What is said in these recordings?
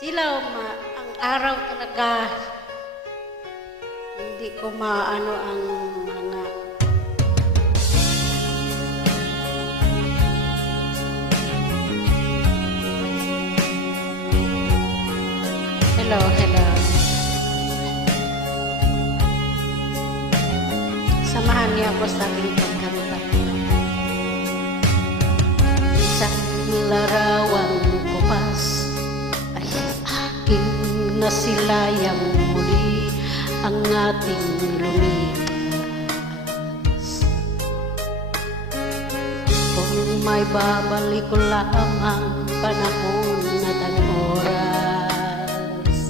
Sila, ang araw talaga, hindi ko maano ang mga hello, hello. Samahan niyo ako sa aking pagkanta. Isang larawang kupas ay aking nasilayang muli ang ating lumipas. Kung may babalik ko lamang panahon at ang oras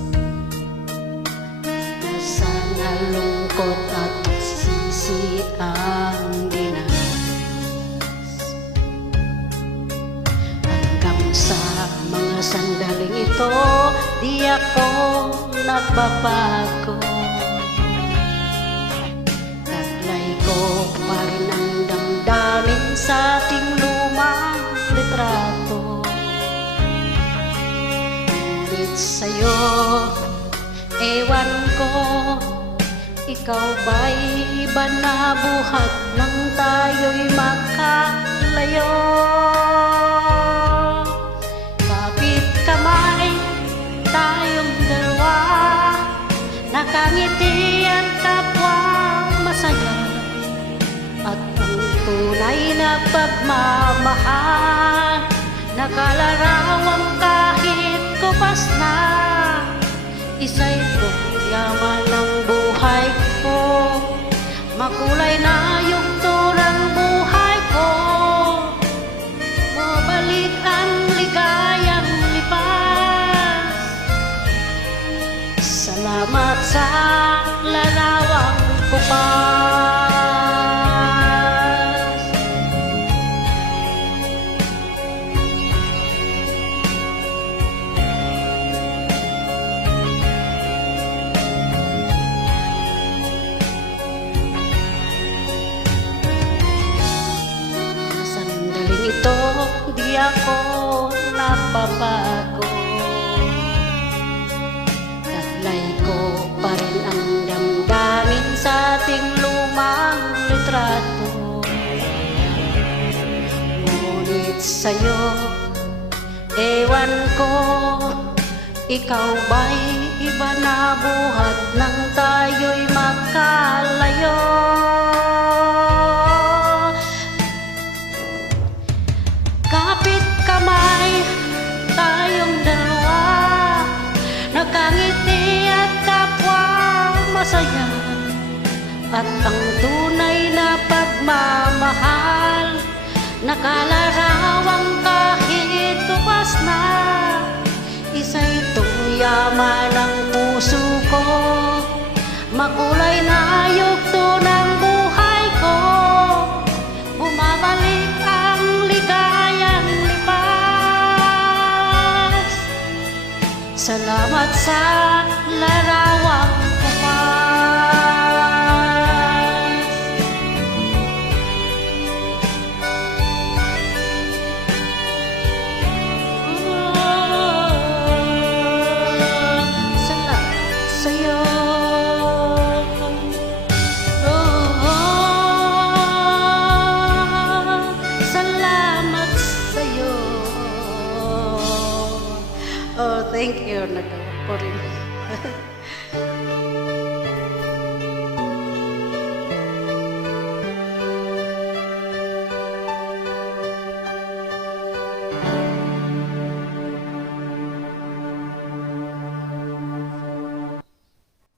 na sana lungkot at sisi ang dinas. Hanggang sa mga sandaling ito, di ako nagbabago. Taglay ko pa rin ang damdamin sa ating lumang litrato. Ngunit sa'yo, ewan ko, ikaw ba'y iba na buhat nang tayo'y magkalayo? Kapit kamay, tayong dalawa, nakangiti at kapwa masaya. At ang tunay na pagmamahal, nakalarawang kahit kupas na. Isa itong yaman ng buhay ko, makulay na yugto ng buhay ko. Mabalik ang ligayang lipas. Salamat sa larawang kupas. Ito, di ako napabago. Taglay ko pa rin ang damdamin sa ating lumang litrato. Ngunit sa'yo, ewan ko, ikaw ba'y iba na buhat nang tayo'y magkalayo? Kapit kamay, tayong dalawa, nakangiti at kapwa masaya. At ang tunay na pagmamahal, nakalarawang kahit tupas na. Isa itong yaman ng puso ko, makulay na yugto ng buhay ko. Bumabalik ang ligayang lipas. Salamat sa larawang kupas. Salamat sa'yo. Salamat sa'yo. Oh, thank you. Nagawa ko rin.